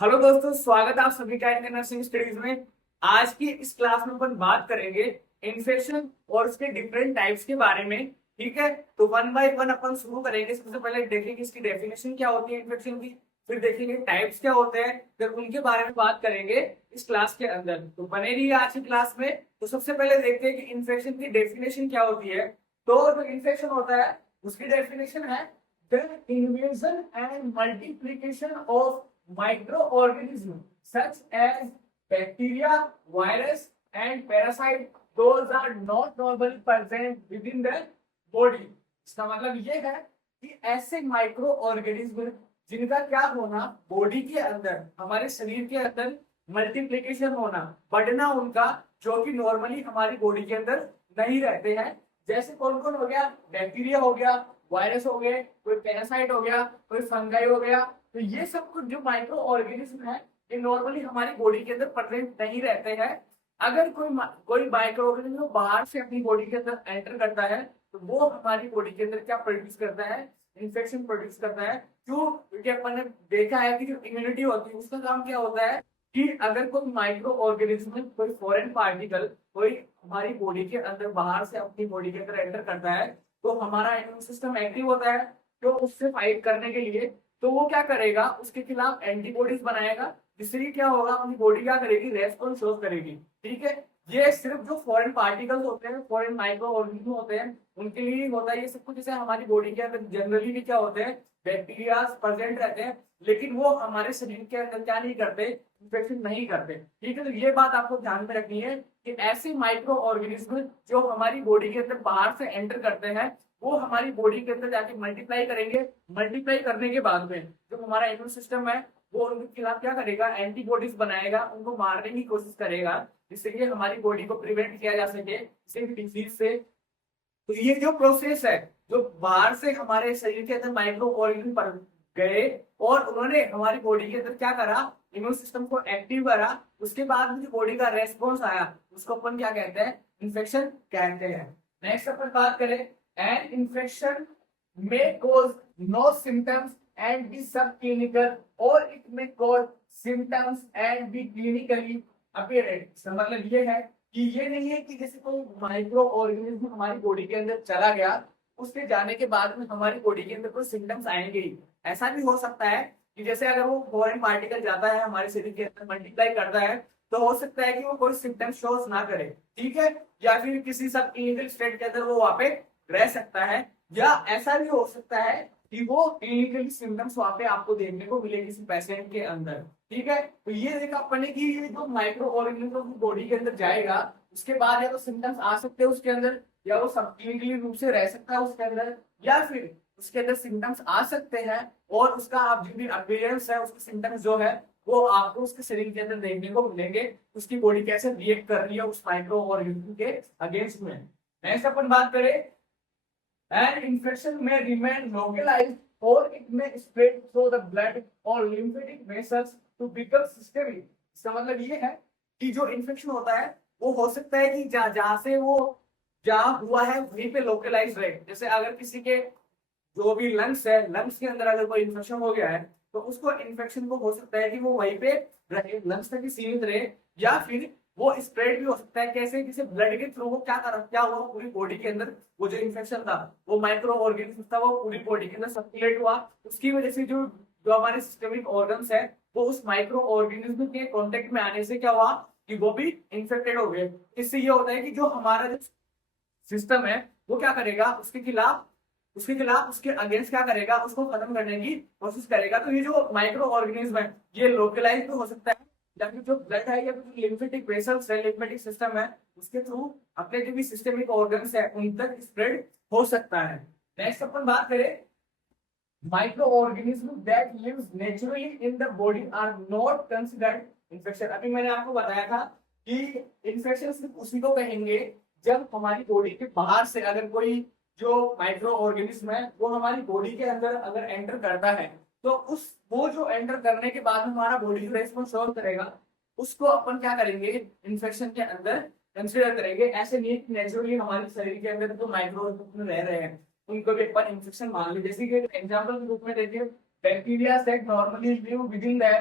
Hello दोस्तों, स्वागत है आप सभी का इंडियन नर्सिंग स्टडीज में। आज की इस क्लास में अपन बात करेंगे इन्फेक्शन और उसके डिफरेंट टाइप्स के बारे में। ठीक है, तो वन बाय वन अपन शुरू करेंगे। सबसे पहले देखेंगे इसकी डेफिनेशन क्या होती है इन्फेक्शन की, फिर देखेंगे टाइप्स क्या होते हैं, फिर उनके बारे में बात करेंगे इस क्लास के अंदर। तो बने रहिए आज की क्लास में। तो सबसे पहले देखते हैं कि इन्फेक्शन की डेफिनेशन क्या होती है। तो जो इन्फेक्शन होता है उसकी डेफिनेशन है the invasion and multiplication of microorganisms such as bacteria, virus, and parasite, those are not normally present within the body। इसका मतलब ये है कि ऐसे माइक्रो ऑर्गेनिज्म जिनका क्या होना बॉडी के अंदर, हमारे शरीर के अंदर मल्टीप्लीकेशन होना, बढ़ना उनका, जो कि नॉर्मली हमारी बॉडी के अंदर नहीं रहते हैं। जैसे कौन कौन हो गया, बैक्टीरिया हो गया, वायरस हो गए, कोई पैरासाइट हो गया, कोई फंगाई हो गया। तो ये सब कुछ जो माइक्रो ऑर्गेनिज्म है ये नॉर्मली हमारी बॉडी के अंदर प्रेजेंट नहीं रहते हैं। अगर कोई माइक्रो ऑर्गेनिज्म बाहर से अपनी बॉडी के अंदर एंटर करता है तो वो हमारी बॉडी के अंदर क्या प्रोड्यूस करता है, इन्फेक्शन प्रोड्यूस करता है। क्यों? क्योंकि अपन ने देखा है कि जो इम्यूनिटी होती है उसका काम क्या होता है कि अगर कोई माइक्रो ऑर्गेनिज्म, कोई फॉरेन पार्टिकल, कोई हमारी बॉडी के अंदर बाहर से अपनी बॉडी के अंदर एंटर करता है तो हमारा इम्यून सिस्टम एक्टिव होता है तो उससे फाइट करने के लिए। तो वो क्या करेगा, उसके खिलाफ एंटीबॉडीज बनाएगा, जिससे क्या होगा, अपनी बॉडी क्या करेगी, रेस्पॉन्स शो करेगी। ठीक है, ये सिर्फ जो फॉरेन पार्टिकल्स होते हैं, फॉरेन माइक्रो ऑर्गेनिज्म होते हैं, उनके लिए ही होता है ये सब कुछ। जैसे हमारी बॉडी के अंदर जनरली भी क्या होते हैं, बैक्टीरिया प्रेजेंट रहते हैं, लेकिन वो हमारे शरीर के अंदर क्या नहीं करते, इन्फेक्शन नहीं करते। ठीक है, तो ये बात आपको ध्यान में रखनी है कि ऐसे माइक्रो ऑर्गेनिज्म जो हमारी बॉडी के अंदर बाहर से एंटर करते हैं वो हमारी बॉडी के अंदर जाके मल्टीप्लाई करेंगे। मल्टीप्लाई करने के बाद में जो हमारा इम्यून सिस्टम है वो उनके खिलाफ क्या करेगा, एंटीबॉडीज बनाएगा, उनको मारने की कोशिश करेगा, जिससे कि हमारी बॉडी को प्रिवेंट किया जा सके किसी भी डिजीज से। तो ये जो प्रोसेस है, जो बाहर से हमारे शरीर के अंदर माइक्रो ऑर्गेनिज्म पर गए और उन्होंने हमारी बॉडी के अंदर क्या करा, इम्यून सिस्टम को एक्टिव करा, उसके बाद में जो बॉडी का रेस्पॉन्स आया उसको अपन क्या कहते हैं, इन्फेक्शन कहते हैं। नेक्स्ट अपन बात करें, an infection may cause no symptoms and be subclinical or it may cause symptoms and be clinically apparent। इसका मतलब ये है कि ये नहीं है कि जैसे कोई माइक्रो ऑर्गेनिज्म हमारी बॉडी के अंदर चला गया, उसके जाने के बाद में हमारी बॉडी के अंदर कोई सिम्टम्स आएंगे ही। ऐसा भी हो सकता है कि जैसे अगर वो फॉरेन पार्टिकल जाता है हमारे शरीर के अंदर, मल्टीप्लाई करता है, तो हो सकता है कि वो कोई सिम्टम्स शोज ना करे। ठीक है, या फिर किसी सब क्लिनिकल स्टेट के अंदर वो वहां पे रह सकता है, या ऐसा भी हो सकता है कि वो क्लिनिकल सिम्टम्स वहां पे आपको देखने को मिले किसी पेशेंट के अंदर। ठीक है, तो ये देखा अपने कि ये जो माइक्रो ऑर्गेनिज्म बॉडी के अंदर जाएगा उसके बाद या तो सिम्टम्स आ सकते हैं उसके अंदर, या वो सब क्लिनिकली रूप से रह सकता है उसके अंदर, या फिर उसके अंदर सिम्टम्स आ सकते हैं और उसका आप जो भी अपीयरेंस है, उसके सिम्टम्स जो है वो आपको उसके शरीर के अंदर देखने को मिलेंगे, उसकी बॉडी कैसे रिएक्ट कर रही है उस माइक्रो ऑर्गेनिज्म के अगेंस्ट में। नेक्स्ट अपन बात करें, an infection may remain localized or it may spread through the blood or lymphatic vessels to become systemic। इसका मतलब ये है कि जो इन्फेक्शन होता है वो हो सकता है कि जहां से वो जहां हुआ है वहीं पे लोकलाइज रहे। जैसे अगर किसी के जो भी लंग्स है, लंग्स के अंदर अगर कोई इन्फेक्शन हो गया है तो उसको इन्फेक्शन को हो सकता है कि वो वहीं पे रहे, लंग्स तक ही सीमित रहे, या फिर वो स्प्रेड भी हो सकता है। कैसे? किसी ब्लड के थ्रू वो क्या हुआ, पूरी बॉडी के अंदर वो जो इन्फेक्शन था, वो माइक्रो ऑर्गेनिज्म था, वो पूरी बॉडी के अंदर सर्कुलेट हुआ। उसकी वजह से जो जो हमारे सिस्टमिक ऑर्गन्स है वो उस माइक्रो ऑर्गेनिज्म के कांटेक्ट में आने से क्या हुआ कि वो भी इन्फेक्टेड हो गए। इससे ये होता है कि जो हमारा जो सिस्टम है वो क्या करेगा, उसके खिलाफ उसके अगेंस्ट क्या करेगा, उसको खत्म करने की कोशिश करेगा। तो ये जो माइक्रो ऑर्गेनिज्म है ये लोकलाइज भी हो सकता है, या फिर जो ब्लड है या फिर लिम्फेटिक वेसल्स है, लिम्फेटिक सिस्टम है, उसके थ्रू अपने जो भी सिस्टमिक ऑर्गन्स है उन तक स्प्रेड हो सकता है। नेक्स्ट अपन बात करें, microorganism that lives naturally in the body are not considered infection. अभी मैंने आपको बताया था कि इन्फेक्शन सिर्फ उसी को कहेंगे जब हमारी बॉडी के बाहर से अगर कोई जो माइक्रो ऑर्गेनिज्म है वो हमारी बॉडी के अंदर अगर एंटर करता है तो उस वो जो एंटर करने के बाद हमारा बॉडी जो रेस्पॉन्स शो करेगा उसको अपन क्या करेंगे, इन्फेक्शन के अंदर कंसिडर करेंगे। ऐसे नहीं नेचुरली हमारे शरीर के अंदर जो माइक्रो ऑर्गेनिज्म रह रहे हैं उनको भी अपन इन्फेक्शन मान ली। जैसे कि एग्जांपल के रूप में देखिए, bacteria that normally live within the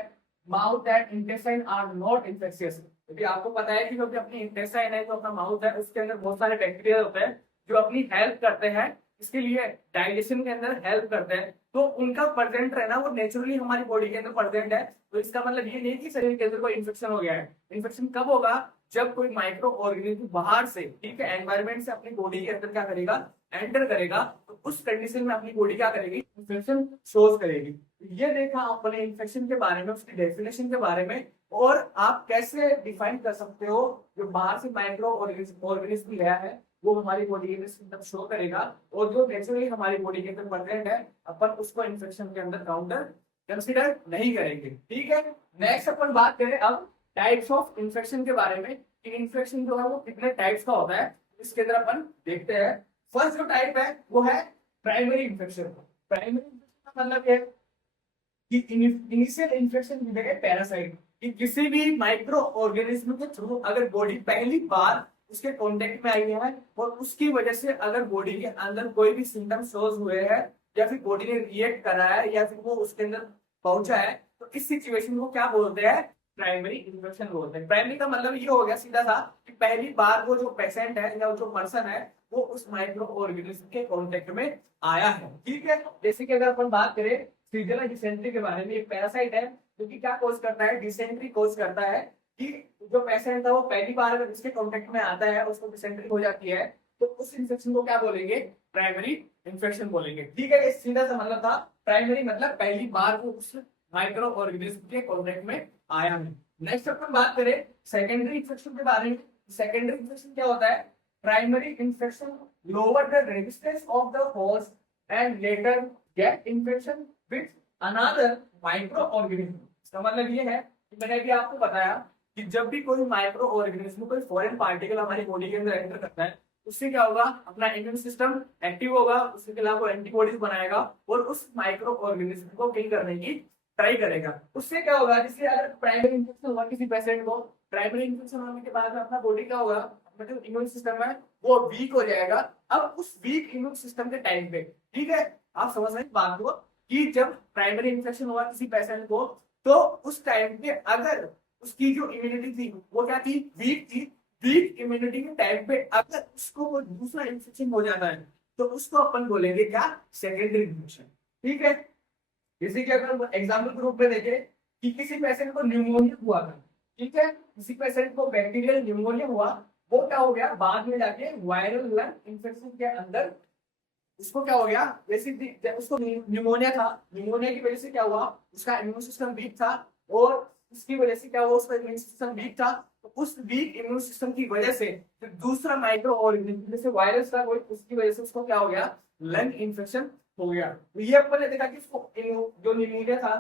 mouth and intestine are not infectious. क्योंकि आपको पता है कि जो भी अपनी इंटेस्टाइन है, जो अपना माउथ है, उसके अंदर बहुत सारे बैक्टीरिया होते हैं जो अपनी हेल्प करते हैं, इसके लिए डाइजेशन के अंदर हेल्प करते हैं। तो उनका प्रेजेंट रहना वो नेचुरली हमारी बॉडी के अंदर प्रेजेंट है। तो इसका मतलब ये नहीं कि शरीर के अंदर कोई इन्फेक्शन हो गया है। इन्फेक्शन कब होगा? जब कोई माइक्रो ऑर्गेनिज्म बाहर से, ठीक है, एनवायरमेंट से अपनी बॉडी के अंदर क्या करेगा, एंटर करेगा। तो उस कंडीशन में अपनी बॉडी क्या करेगी, इन्फेक्शन शोज करेगी। ये देखा आपने इन्फेक्शन के बारे में, उसकी डेफिनेशन के बारे में, और आप कैसे डिफाइन कर सकते हो जो बाहर से माइक्रो ऑर्गेनिज्म गया है वो हमारी बॉडी के सिम्टम शो करेगा, और जो नेचुरली हमारी बॉडी के अंदर प्रेजेंट है अपन उसको इन्फेक्शन के अंदर काउंटर कंसीडर नहीं करेंगे। ठीक है, नेक्स्ट अपन बात करें अब टाइप्स ऑफ इन्फेक्शन के बारे में कि इन्फेक्शन जो है वो कितने टाइप्स का होता है, इसके अंदर अपन देखते हैं। फर्स्ट जो टाइप है वो है प्राइमरी इन्फेक्शन। प्राइमरी इन्फेक्शन का मतलब है कि initial infection with A parasite, कि किसी भी माइक्रो ऑर्गेनिज्म के थ्रू अगर बॉडी पहली बार उसके कांटेक्ट में आई है और उसकी वजह से अगर बॉडी के अंदर कोई भी सिम्टम शोज हुए हैं या फिर बॉडी ने रिएक्ट करा है या फिर वो उसके अंदर पहुंचा है, तो इस सिचुएशन को क्या बोलते हैं, प्राइमरी इन्फेक्शन बोलते हैं। प्राइमरी का मतलब ये हो गया सीधा सा कि पहली बार वो जो पेशेंट है या जो पर्सन है वो उस माइक्रो ऑर्गेनिज्म के कांटेक्ट में आया है। ठीक है, जैसे कि अगर अपन बात करें सीजनल डिसेंट्री के बारे में, एक पैरासाइट है जो कि क्या कोज करता है, डिसेंट्री कोज करता है। कि जो पेशेंट था वो पहली बार अगर इसके कांटेक्ट में आता है उसको डिसेंट्री हो जाती है, तो उस इन्फेक्शन को क्या बोलेंगे, प्राइमरी इन्फेक्शन बोलेंगे। ठीक है, ये सीधा सा मतलब था, प्राइमरी मतलब पहली बार वो उस माइक्रो ऑर्गेनिज्म के कांटेक्ट में आया है। नेक्स्ट अपन बात करें सेकेंडरी इन्फेक्शन के बारे में। सेकेंडरी इन्फेक्शन क्या होता है, primary infection lower the resistance of the host and later get infection with another microorganism. इसका मतलब ये है कि मैंने अभी आपको बताया कि जब भी कोई माइक्रो ऑर्गेनिज्म, कोई फॉरेन पार्टिकल हमारी बॉडी के अंदर एंटर करता है, उससे क्या होगा, अपना इम्यून सिस्टम एक्टिव होगा, उसके खिलाफ वो एंटीबॉडीज बनाएगा और उस माइक्रो ऑर्गेनिज्म को किल करने की ट्राई करेगा। उससे क्या होगा, जिससे अगर प्राइमरी इन्फेक्शन हुआ किसी पेशेंट को, प्राइमरी इन्फेक्शन होने के बाद अपना बॉडी क्या होगा, अपना जो इम्यून सिस्टम है वो वीक हो जाएगा। अब उस वीक इम्यून सिस्टम के टाइम पे, ठीक है, आप समझ रहे हैं बात को, कि जब प्राइमरी इन्फेक्शन हुआ किसी पेशेंट को, तो उस टाइम पे अगर उसकी जो इम्यूनिटी थी वो क्या थी, वीक थी। वीक इम्यूनिटी के टाइम पे अगर उसको वो दूसरा इन्फेक्शन हो जाता है तो उसको अपन बोलेंगे क्या, सेकेंडरी इन्फेक्शन। ठीक है, जैसे कि अगर एग्जाम्पल के रूप में देखें कि किसी पेशेंट को न्यूमोनिया हुआ था, ठीक है, किसी पेशेंट को बैक्टीरियल न्यूमोनिया हुआ, वो क्या हो गया, बाद में जाके वायरल लंग इन्फेक्शन के अंदर उसको क्या हो गया, जैसे उसको न्यूमोनिया था, न्यूमोनिया की वजह से क्या हुआ, उसका इम्यून सिस्टम वीक था, और उसकी वजह से क्या हुआ, उसका इम्यून सिस्टम वीक था। तो उस वीक इम्यून सिस्टम की वजह से जो दूसरा माइक्रो ऑर्गेनिज्म जैसे वायरस था, उसकी वजह से उसको क्या हो गया, लंग इन्फेक्शन हो गया। तो ये अपन ने देखा कि उसको जो न्यूमोनिया था,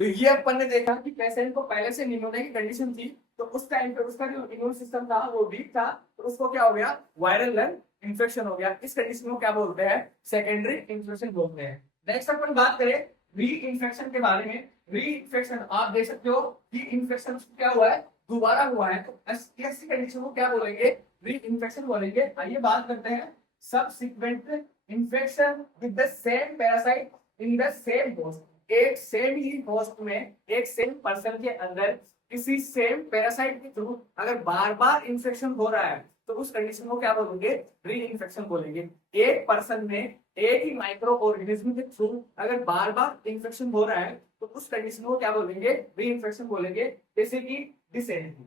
तो ये अपन ने देखा कि पेशेंट को पहले से निमोनिया की कंडीशन थी, तो उस टाइम पे उसका जो इम्यून सिस्टम था वो वीक था, तो उसको क्या हो गया, वायरल लंग इन्फेक्शन हो गया। इस कंडीशन को क्या बोलते हैं, सेकेंडरी इन्फेक्शन बोलते हैं। नेक्स्ट अपन बात करें री इन्फेक्शन के बारे में। री इन्फेक्शन आप देख सकते हो कि इन्फेक्शन क्या हुआ है, दोबारा हुआ है, तो ऐसी कंडीशन को क्या बोलेंगे, री इन्फेक्शन बोलेंगे। आइए बात करते हैं subsequent infection with the same parasite in the same host. एक सेम ही होस्ट में, एक सेम पर्सन के अंदर किसी सेम पैरासाइट के थ्रू अगर बार बार इन्फेक्शन हो रहा है तो उस कंडीशन को क्या बोलेंगे, री इन्फेक्शन बोलेंगे। एक पर्सन में एक ही माइक्रो ऑर्गेनिज्म के थ्रू अगर बार बार इन्फेक्शन हो रहा है तो उस कंडीशन को क्या बोलेंगे, री इन्फेक्शन बोलेंगे। जैसे कि डिसेंट्री,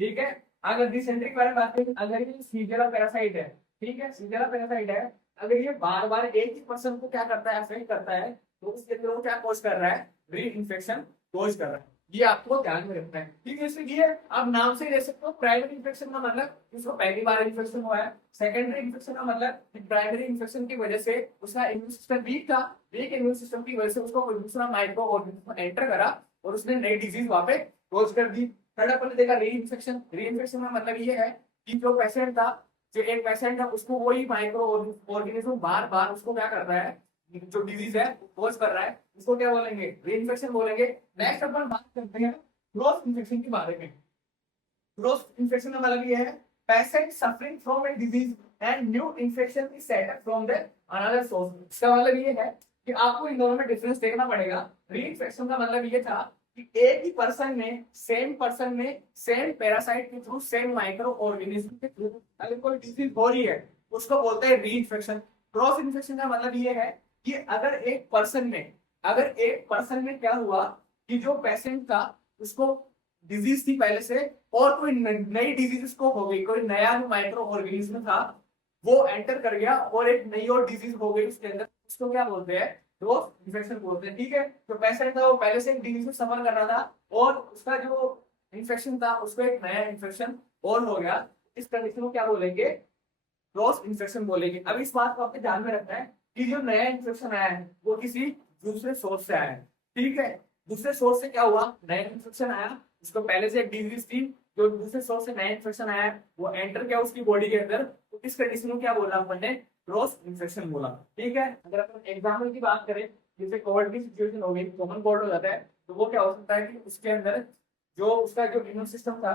ठीक है, अगर डिसेंट्री के बारे में बात करें, अगर ये सीजरा पैरासाइट है, ठीक है, सीजरा पैरासाइट है, अगर ये बार बार एक ही पर्सन को क्या करता है, अफेक्ट करता है, तो उसके अंदर वो क्या कोज कर रहा है, री इन्फेक्शन कोज कर रहा है। ये आपको ध्यान में रखना है। ठीक है, इसलिए आप नाम से ले सकते हो, प्राइमरी इन्फेक्शन का मतलब इसको पहली बार इन्फेक्शन हुआ है। सेकेंडरी इन्फेक्शन का मतलब प्राइमरी इन्फेक्शन की वजह से उसका इम्यून सिस्टम वीक था, वीक इम्यून सिस्टम की वजह से उसको कोई दूसरा माइक्रो ऑर्गेनिज्म एंटर करा और उसने नई डिजीज वहां पे कोज कर दी। थर्ड अपन ने देखा री इन्फेक्शन। री इन्फेक्शन का मतलब ये है कि जो पेशेंट था, जो एक पेशेंट था, उसको वही माइक्रो ऑर्गेनिज्म बार बार उसको क्या कर रहा है, जो डिजीज है कोज कर रहा है, इसको क्या बोलेंगे, री इन्फेक्शन बोलेंगे। नेक्स्ट अपन बात करते हैं क्रॉस इन्फेक्शन के बारे में। क्रॉस इन्फेक्शन का मतलब ये है patient suffering from a disease and new infection is set up from the another source. इसका मतलब ये है कि आपको इन दोनों में डिफरेंस देखना पड़ेगा। री इन्फेक्शन का मतलब ये था कि एक ही पर्सन में सेम पैरासाइट के थ्रू सेम माइक्रो ऑर्गेनिज्म के थ्रू अगर कोई डिजीज हो रही है उसको बोलते हैं री इन्फेक्शन। क्रॉस इन्फेक्शन का मतलब ये है कि अगर एक पर्सन में क्या हुआ कि जो पेशेंट था उसको डिजीज थी पहले से और कोई नई डिजीज उसको हो गई, कोई नया जो माइक्रो ऑर्गेनिज्म था वो एंटर कर गया और एक नई और डिजीज हो गई उसके अंदर, उसको क्या बोलते हैं? क्रॉस इन्फेक्शन बोलते हैं। ठीक है, तो पेशेंट था वो पहले से एक डिजीज में सफर कर रहा था और उसका जो इन्फेक्शन था उसको एक नया इन्फेक्शन और हो गया, इस कंडीशन को क्या बोलेंगे? क्रॉस इन्फेक्शन बोलेंगे। अब इस बात को आपके ध्यान में रखना है कि जो नया इन्फेक्शन आया है वो किसी दूसरे सोर्स से आया है। ठीक है, दूसरे सोर्स से क्या हुआ? नया इन्फेक्शन आया, उसको पहले से एक डिजीज थी, जो दूसरे सोर्स से नया इन्फेक्शन आया है वो एंटर किया उसकी बॉडी के अंदर, तो इस कंडीशन को क्या बोला अपन ने? क्रॉस इन्फेक्शन बोला। ठीक है, अगर अपन एग्जाम्पल की बात करें, जैसे कोविड की सिचुएशन हो गई, कॉमन कोल्ड हो जाता है, तो वो क्या हो सकता है कि उसके अंदर जो उसका जो इम्यून सिस्टम था,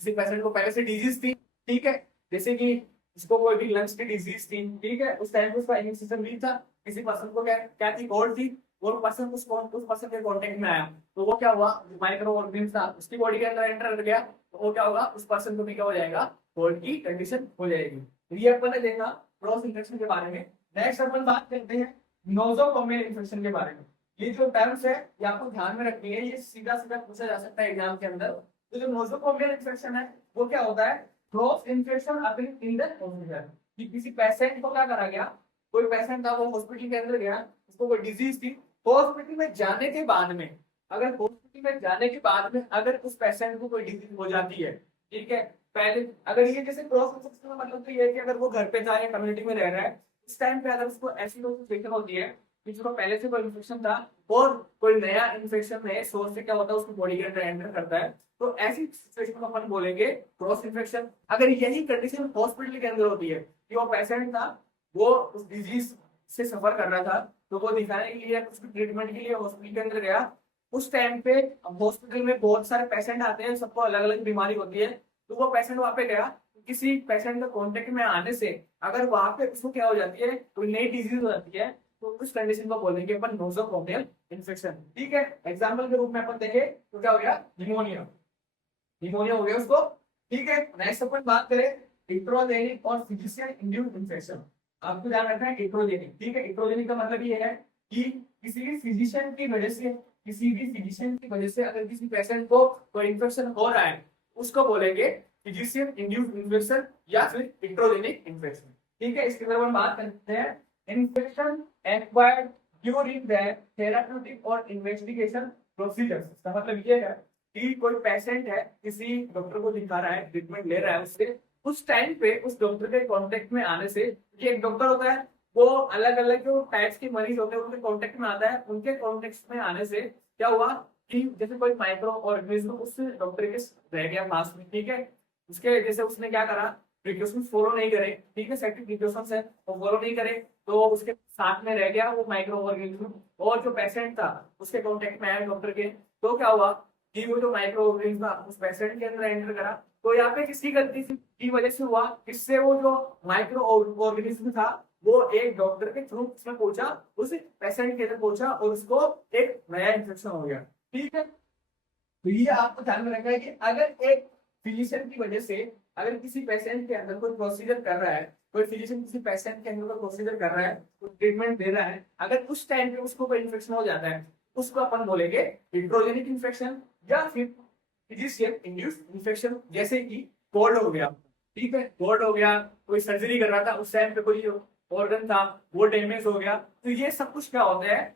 किसी पेशेंट को पहले से डिजीज थी, ठीक है, जैसे कि इसको कोई भी लंग्स की डिजीज थी, ठीक है, उस टाइम पे उसका इम्यून सिस्टम वीक था, किसी पर्सन को क्या क्या थी? कोल्ड थी, और पर्सन उस पर्सन के कांटेक्ट में आया, तो वो क्या हुआ? माइक्रो ऑर्गेनिज्म था उसकी बॉडी के अंदर एंटर कर गया, तो वो क्या होगा? उस पर्सन को भी क्या हो जाएगा? कोल्ड की कंडीशन हो जाएगी। तो ये अपन ने देखा क्रॉस इन्फेक्शन के बारे में। नेक्स्ट अपन बात करते हैं नोजोकोमियल इन्फेक्शन के बारे में। ये जो टर्म्स है ये आपको ध्यान में रखनी है, ये सीधा सीधा पूछा जा सकता है एग्जाम के अंदर। तो जो नोजोकोमियल इन्फेक्शन है वो क्या होता है? Cross infection appearing in the hospital, कि किसी पेशेंट को क्या करा गया, कोई पेशेंट था वो हॉस्पिटल के अंदर गया, उसको कोई डिजीज थी, हॉस्पिटल में जाने के बाद में अगर उस पेशेंट को कोई डिजीज हो जाती है, ठीक है, पहले अगर ये जैसे क्रॉस इन्फेक्शन का मतलब तो ये है कि अगर वो घर पे था या कम्युनिटी में रह रहा है, इस टाइम पे अगर उसको ऐसी कोई सिचुएशन होती है कि उसको पहले से कोई इन्फेक्शन था और कोई नया इन्फेक्शन नए सोर्स से क्या होता है उसको बॉडी के अंदर एंटर करता है, तो ऐसी सिचुएशन को अपन बोलेंगे क्रॉस इन्फेक्शन। अगर यही कंडीशन हॉस्पिटल के अंदर होती है कि वो पेशेंट था वो उस डिजीज से सफर कर रहा था, तो वो दिखाने के लिए कुछ ट्रीटमेंट के लिए हॉस्पिटल के अंदर गया, उस टाइम पे हॉस्पिटल में बहुत सारे पेशेंट आते हैं, सबको अलग अलग बीमारी होती है, तो वो पेशेंट वहां पे गया, किसी पेशेंट के कांटेक्ट में आने से अगर वहां पे उसको क्या हो जाती है, कोई नई डिजीज हो जाती है, तो उस कंडीशन को बोलेंगे अपन नोसोकोमियल इन्फेक्शन। ठीक है, एग्जांपल के रूप में अपन देखें तो क्या हो गया? निमोनिया हो गया उसको। ठीक है, नेक्स्ट अपन बात करें इंट्रोजेनिक और फिजिशियन इंड्यूस्ड इन्फेक्शन। आपको ध्यान रखना है इंट्रोजेनिक। ठीक है, इंट्रोजेनिक का मतलब ये है कि किसी भी फिजिशियन की वजह से अगर किसी पेशेंट को कोई इन्फेक्शन हो रहा है उसको बोलेंगे फिजिशियन इंड्यूस्ड इन्फेक्शन या फिर इंट्रोजेनिक इन्फेक्शन। ठीक है, इसके बारे में बात करते हैं। Infection acquired during the therapeutic और इन्वेस्टिगेशन प्रोसीजर्स का मतलब ये है कि कोई पेशेंट है, किसी डॉक्टर को दिखा रहा है, ट्रीटमेंट ले रहा है, उससे उस टाइम पे उस डॉक्टर के कांटेक्ट में आने से, कि एक डॉक्टर होता है वो अलग अलग जो टाइप्स के मरीज होते हैं उनके कांटेक्ट में आता है, उनके कांटेक्ट में आने से क्या हुआ कि जैसे कोई माइक्रो ऑर्गेनिज्म उस डॉक्टर के रह गया पास में, ठीक है, उसके जैसे उसने क्या करा, प्रिकॉशंस फॉलो नहीं करे, ठीक है, सेफ्टी प्रिकॉशंस है वो फॉलो नहीं करे, तो उसके साथ में रह गया वो माइक्रो ऑर्गेनिज्म, और जो पेशेंट था उसके कांटेक्ट में आया डॉक्टर के, तो क्या हुआ कि वो जो माइक्रो ऑर्गेनिज्म था उस पेशेंट के अंदर एंटर करा, तो यहाँ पे किसकी गलती की वजह से हुआ, इससे वो जो माइक्रो ऑर्गेनिज्म था वो एक डॉक्टर के थ्रू उसमें पहुंचा, उस पेशेंट के अंदर पहुंचा और उसको एक नया इन्फेक्शन हो गया। ठीक है, तो ये आपको ध्यान में रखना है कि अगर एक फिजिशियन की वजह से अगर किसी पेशेंट के अंदर कोई प्रोसीजर कर रहा है, कोई फिजिशियन किसी पेशेंट के अंदर कोई प्रोसीजर कर रहा है, कोई ट्रीटमेंट दे रहा है, अगर उस टाइम पे उसको कोई इन्फेक्शन हो जाता है उसको अपन बोलेंगे इंट्रोजेनिक इन्फेक्शन या फिर फिजिशियन इंड्यूस्ड इन्फेक्शन। जैसे कि कोल्ड हो गया, ठीक है, कोल्ड हो गया, कोई सर्जरी कर रहा था उस टाइम पे कोई ऑर्गन था वो डैमेज हो गया, तो ये सब कुछ क्या होता है?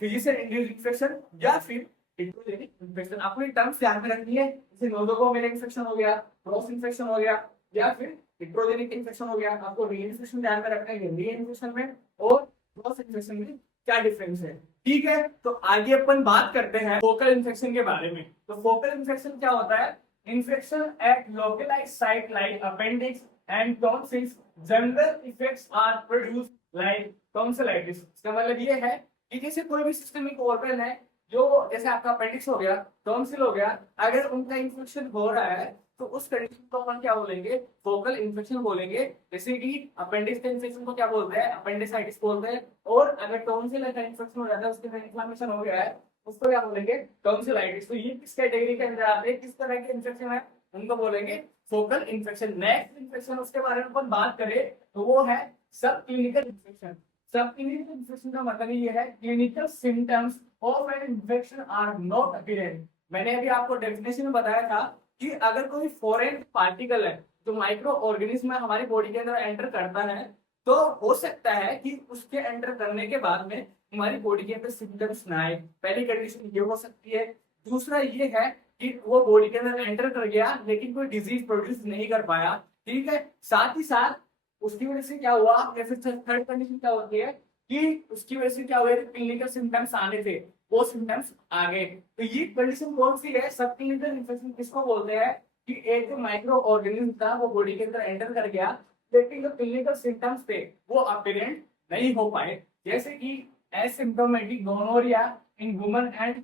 फिजिशियन इंड्यूस्ड इन्फेक्शन या फिर इंट्रोजेनिक इन्फेक्शन। आपको ये टर्म्स ध्यान में रखनी है, जैसे नोजोकोमियल इन्फेक्शन हो गया, क्रॉस इन्फेक्शन हो गया या फिर इंट्रोजेनिक इन्फेक्शन हो गया। आपको री इन्फेक्शन ध्यान में रखना है, री इन्फेक्शन में और क्रॉस इन्फेक्शन में क्या डिफरेंस है। ठीक है, तो आगे अपन बात करते हैं फोकल इन्फेक्शन के बारे में। तो फोकल इन्फेक्शन क्या होता है? Infection at localized site like appendix and tonsils, general effects are produced like tonsillitis. इसका मतलब ये है कि जैसे कोई भी सिस्टमिक ऑर्गन है जो जैसे आपका अपेंडिक्स हो गया, टॉन्सिल हो गया, अगर उनका इन्फेक्शन हो रहा है तो उस कंडीशन को अपन क्या बोलेंगे, फोकल इन्फेक्शन बोलेंगे। जैसे कि अपेंडिक्स के इन्फेक्शन को क्या बोलते हैं, अपेंडिसाइटिस बोलते हैं। और अगर टॉन्सिल का इन्फेक्शन हो जाता है, उसके अंदर इन्फ्लेमेशन हो गया है, उसको क्या बोलेंगे, टॉन्सिलाइटिस। तो ये किस कैटेगरी के अंदर आते हैं, किस तरह के इन्फेक्शन है, उनको बोलेंगे फोकल इन्फेक्शन। नेक्स्ट इन्फेक्शन उसके बारे में अपन बात करें तो वो है सब क्लिनिकल इन्फेक्शन। सब क्लिनिकल इन्फेक्शन का मतलब ये है clinical symptoms of an infection are not apparent. मैंने अभी आपको डेफिनेशन में बताया था कि अगर कोई फॉरेन पार्टिकल है जो माइक्रो ऑर्गेनिज्म हमारी बॉडी के अंदर एंटर करता है, तो हो सकता है कि उसके एंटर करने के बाद में हमारी बॉडी के अंदर सिम्टम्स ना आए। पहली कंडीशन ये हो सकती है। दूसरा ये है कि वो बॉडी के अंदर एंटर कर गया लेकिन कोई डिजीज प्रोड्यूस नहीं कर पाया, ठीक है। साथ ही साथ उसकी वजह से क्या हुआ, या फिर थर्ड कंडीशन क्या होती है कि उसकी वजह से क्या हुआ, क्लिनिकल सिम्टम्स आने थे, वो सिम्टम्स आ गए। तो ये कंडीशन कौन सी है, सब क्लिनिकल इन्फेक्शन किसको बोलते हैं कि एक जो माइक्रो ऑर्गेनिज्म था वो बॉडी के अंदर एंटर कर गया लेकिन जो क्लिनिकल सिम्टम्स थे वो अपीरेंट नहीं हो पाए। जैसे कि asymptomatic gonorrhoea in woman and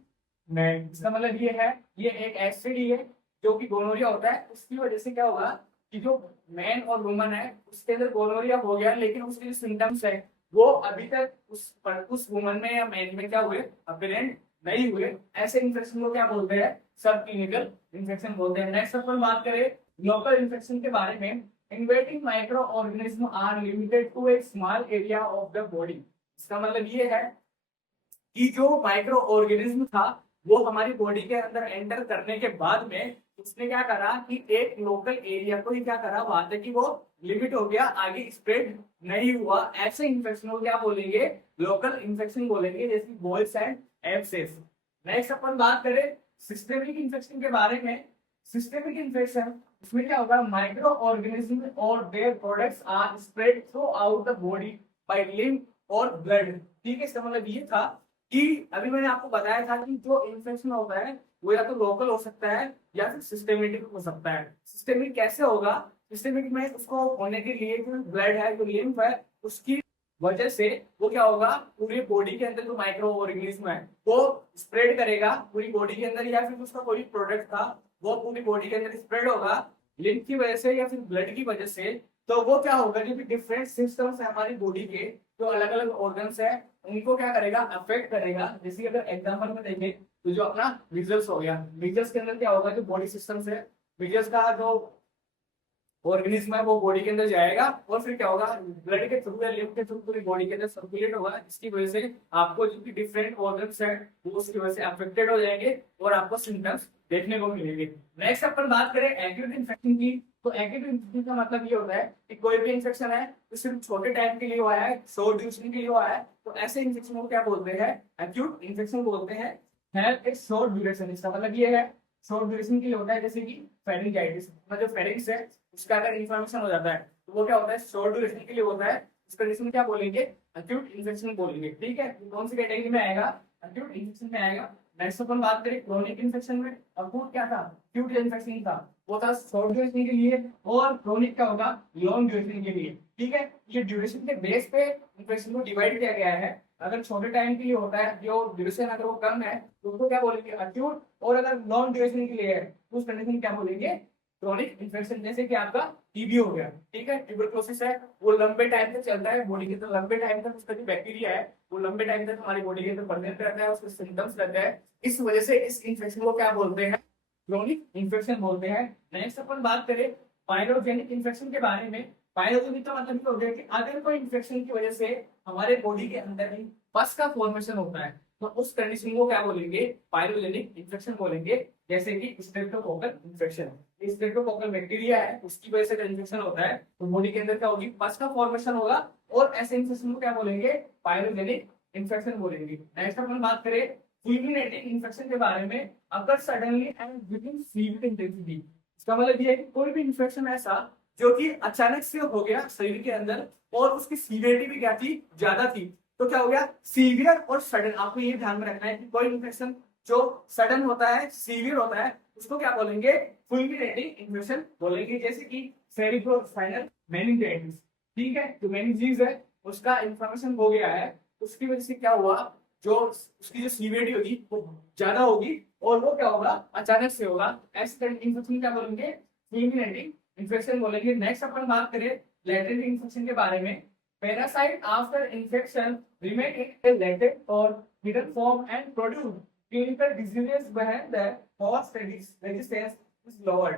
man. इसका मतलब ये है, ये एक एसटीडी है जो कि गोनोरिया होता है। उसकी वजह से क्या होगा कि जो मैन और वुमन है उसके अंदर गोनोरिया हो गया लेकिन उसके जो सिम्टम्स है वो अभी तक उस वुमन में या मैन में क्या हुए, अपीरेंट नहीं हुए। ऐसे इन्फेक्शन को क्या बोलते हैं, सब क्लिनिकल इन्फेक्शन बोलते हैं। नेक्स्ट अपन बात करें लोकल इन्फेक्शन के बारे में। Invading microorganism are limited to a small area of the body. इसका मतलब ये है कि जो माइक्रो ऑर्गेनिज्म था वो हमारी बॉडी के अंदर एंटर करने के बाद में उसने क्या करा कि एक लोकल एरिया को ही क्या करा, वहां तक कि वो लिमिट हो गया, आगे स्प्रेड नहीं हुआ। ऐसे इन्फेक्शन को क्या बोलेंगे, लोकल इन्फेक्शन बोलेंगे, जैसे बॉयल्स एंड एब्सेस। नेक्स्ट अपन बात करें सिस्टेमिक इन्फेक्शन के बारे में। सिस्टेमिक इन्फेक्शन इसमें क्या होगा, माइक्रो ऑर्गेनिज्म और their products are spread throughout the body by lymph और ब्लड। ठीक है, इसका मतलब ये था कि अभी मैंने आपको बताया था कि जो इन्फेक्शन होता है वो या तो लोकल हो सकता है या फिर सिस्टेमेटिक हो सकता है। सिस्टेमिक कैसे होगा, सिस्टेमिक में उसको होने के लिए जो ब्लड है, जो लिम्फ है, उसकी वजह से वो क्या होगा, पूरी बॉडी के अंदर जो माइक्रो ऑर्गेनिज्म है वो स्प्रेड करेगा पूरी बॉडी के अंदर, या फिर उसका कोई प्रोडक्ट था वो पूरी बॉडी के अंदर स्प्रेड होगा लिम्फ की वजह से या फिर ब्लड की वजह से। तो वो क्या होगा, जो भी डिफरेंट सिस्टम्स है हमारी बॉडी के, जो अलग अलग ऑर्गन्स है, उनको क्या करेगा, अफेक्ट करेगा। जैसे अगर एग्जाम्पल में देखें तो जो अपना विजल्स हो गया, विजल्स के अंदर क्या होगा, जो बॉडी सिस्टम्स है, विजल्स का जो ऑर्गेनिज्म है वो बॉडी के अंदर जाएगा और फिर क्या होगा, ब्लड के थ्रू या लिम्फ के थ्रू पूरी बॉडी के अंदर सर्कुलेट होगा, जिसकी वजह से आपको जो भी डिफरेंट ऑर्गन्स है वो उसकी वजह से अफेक्टेड हो जाएंगे और आपको सिम्टम्स देखने को मिलेंगे। नेक्स्ट अपन बात करें एक्यूट इन्फेक्शन की। तो एक्यूट इन्फेक्शन का मतलब ये होता है कि कोई भी इन्फेक्शन है तो सिर्फ छोटे टाइम के लिए हुआ है, शॉर्ट ड्यूरेशन के लिए हुआ है, तो ऐसे इन्फेक्शन को क्या बोलते हैं, एक्यूट इन्फेक्शन बोलते हैं। है शॉर्ट ड्यूरेशन, इसका मतलब ये है शॉर्ट ड्यूरेशन के लिए होता है। जैसे कि फेरिंजाइटिस, जो फेरिंग्स है उसका अगर इन्फ्लेमेशन हो जाता है तो वो क्या होता है, शॉर्ट ड्यूरेशन के लिए होता है। इस कंडीशन क्या बोलेंगे, एक्यूट इन्फेक्शन बोलेंगे। ठीक है, कौन सी कैटेगरी में आएगा, एक्यूट इन्फेक्शन में आएगा। नेक्स्ट अपन बात करें क्रोनिक इन्फेक्शन में। अकूट क्या था, एक्यूट इन्फेक्शन था, वो था शॉर्ट ड्यूरेशन के लिए, और क्रोनिक क्या होगा, लॉन्ग ड्यूरेशन के लिए। ठीक है, ये ड्यूरेशन के बेस पे इन्फेक्शन को डिवाइड किया गया है। अगर छोटे टाइम के लिए होता है, जो ड्यूरेशन अगर वो कम है तो उसको क्या बोलेंगे, एक्यूट, और अगर लॉन्ग ड्यूरेशन के लिए है तो उस कंडीशन क्या बोलेंगे, क्रोनिक इन्फेक्शन। जैसे कि आपका टीबी हो गया, ठीक है, ट्यूबरकुलोसिस है, वो लंबे टाइम तक चलता है बॉडी के अंदर, लंबे टाइम तक उसका जो बैक्टीरिया है वो लंबे टाइम तक हमारी बॉडी के अंदर प्रेजेंट रहता है, उसके सिम्टम्स रहते हैं। इस वजह से इस इन्फेक्शन को क्या बोलते हैं, क्रोनिक इन्फेक्शन बोलते हैं। नेक्स्ट अपन बात करें पायरोजेनिक इन्फेक्शन के बारे में। पायरोजेनिक का मतलब ये हो गया कि अगर कोई इन्फेक्शन की वजह से हमारे बॉडी के अंदर ही पस का फॉर्मेशन होता है तो उस कंडीशन को क्या बोलेंगे, पायरोजेनिक इन्फेक्शन बोलेंगे। जैसे कि स्ट्रेप्टोकोकल इन्फेक्शन, स्ट्रेप्टोकोकल बैक्टीरिया है उसकी वजह से इन्फेक्शन होता है तो बॉडी के अंदर क्या होगी, पस का फॉर्मेशन होगा, और ऐसे इन्फेक्शन को क्या बोलेंगे, पायरोजेनिक इन्फेक्शन बोलेंगे। नेक्स्ट अपन बात करें फुलमिनेटिंग इन्फेक्शन के बारे में। अगर suddenly and within severe intensity, इसका मतलब ये है कि कोई भी इन्फेक्शन ऐसा जो कि अचानक से हो गया शरीर के अंदर और उसकी सीवियरिटी भी क्या थी, ज्यादा थी, तो क्या हो गया, सीवियर और सडन। आपको ये ध्यान में रखना है कि कोई इन्फेक्शन जो सडन होता है, सीवियर होता है, उसको क्या बोलेंगे, फुलमिनेटिंग इन्फेक्शन बोलेंगे। जैसे कि सेरिब्रोस्पाइनल मेनिंजाइटिस, ठीक है, जो मेनिंजीज है उसका इन्फ्लेमेशन हो गया है, उसकी वजह से क्या हुआ, जो उसकी जो सीवियरिटी होगी वो ज्यादा होगी और वो क्या होगा अचानक से होगा। ऐसे इन्फेक्शन क्या बोलेंगे, fulminating इन्फेक्शन बोलेंगे। नेक्स्ट अपन बात करें लेटेंट इन्फेक्शन के बारे में। Parasite after infection remain in latent और hidden form and produce clinical diseases when the host resistance is lowered.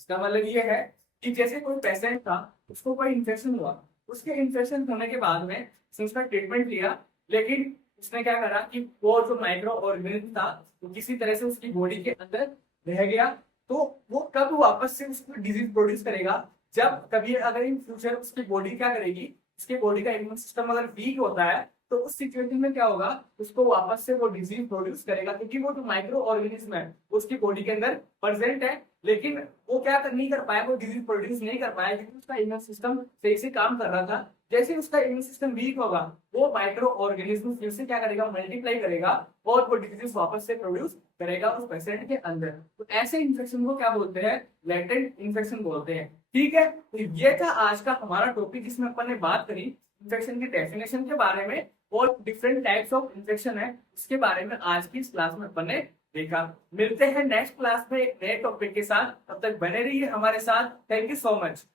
इसका मतलब ये है कि जैसे कोई पेशेंट था, उसको कोई इन्फेक्शन हुआ, उसके इन्फेक्शन होने के बाद में उसका ट्रीटमेंट लिया, लेकिन उसने क्या करा कि वो जो माइक्रो ऑर्गेनिज्म था वो किसी तरह से उसकी बॉडी के अंदर रह गया। तो वो कब वापस से उसको डिजीज प्रोड्यूस करेगा, जब कभी अगर इन फ्यूचर उसकी बॉडी क्या करेगी, उसकी बॉडी का इम्यून सिस्टम अगर वीक होता है तो उस सिचुएशन में क्या होगा, उसको वापस से वो डिजीज प्रोड्यूस करेगा, क्योंकि वो जो माइक्रो ऑर्गेनिज्म है उसकी बॉडी के अंदर प्रेजेंट है, लेकिन वो क्या नहीं कर पाया, वो डिजीज प्रोड्यूस नहीं कर पाया क्योंकि उसका इम्यून सिस्टम सही से काम कर रहा था। जैसे उसका इम्यून सिस्टम वीक होगा, वो माइक्रो ऑर्गेनिज्म फिर से क्या करेगा, मल्टीप्लाई करेगा और वो डिजीज वापस से प्रोड्यूस करेगा उस पेशेंट के अंदर। तो ऐसे इन्फेक्शन को क्या बोलते हैं, लेटेंट इन्फेक्शन बोलते हैं। ठीक है, तो ये था आज का हमारा टॉपिक जिसमें अपन ने बात करी इन्फेक्शन की डेफिनेशन के बारे में और डिफरेंट टाइप्स ऑफ इन्फेक्शन है उसके बारे में। आज की इस क्लास में अपन ने देखा। मिलते हैं नेक्स्ट क्लास में एक नए टॉपिक के साथ, तब तक बने रहिए हमारे साथ। Thank you so much.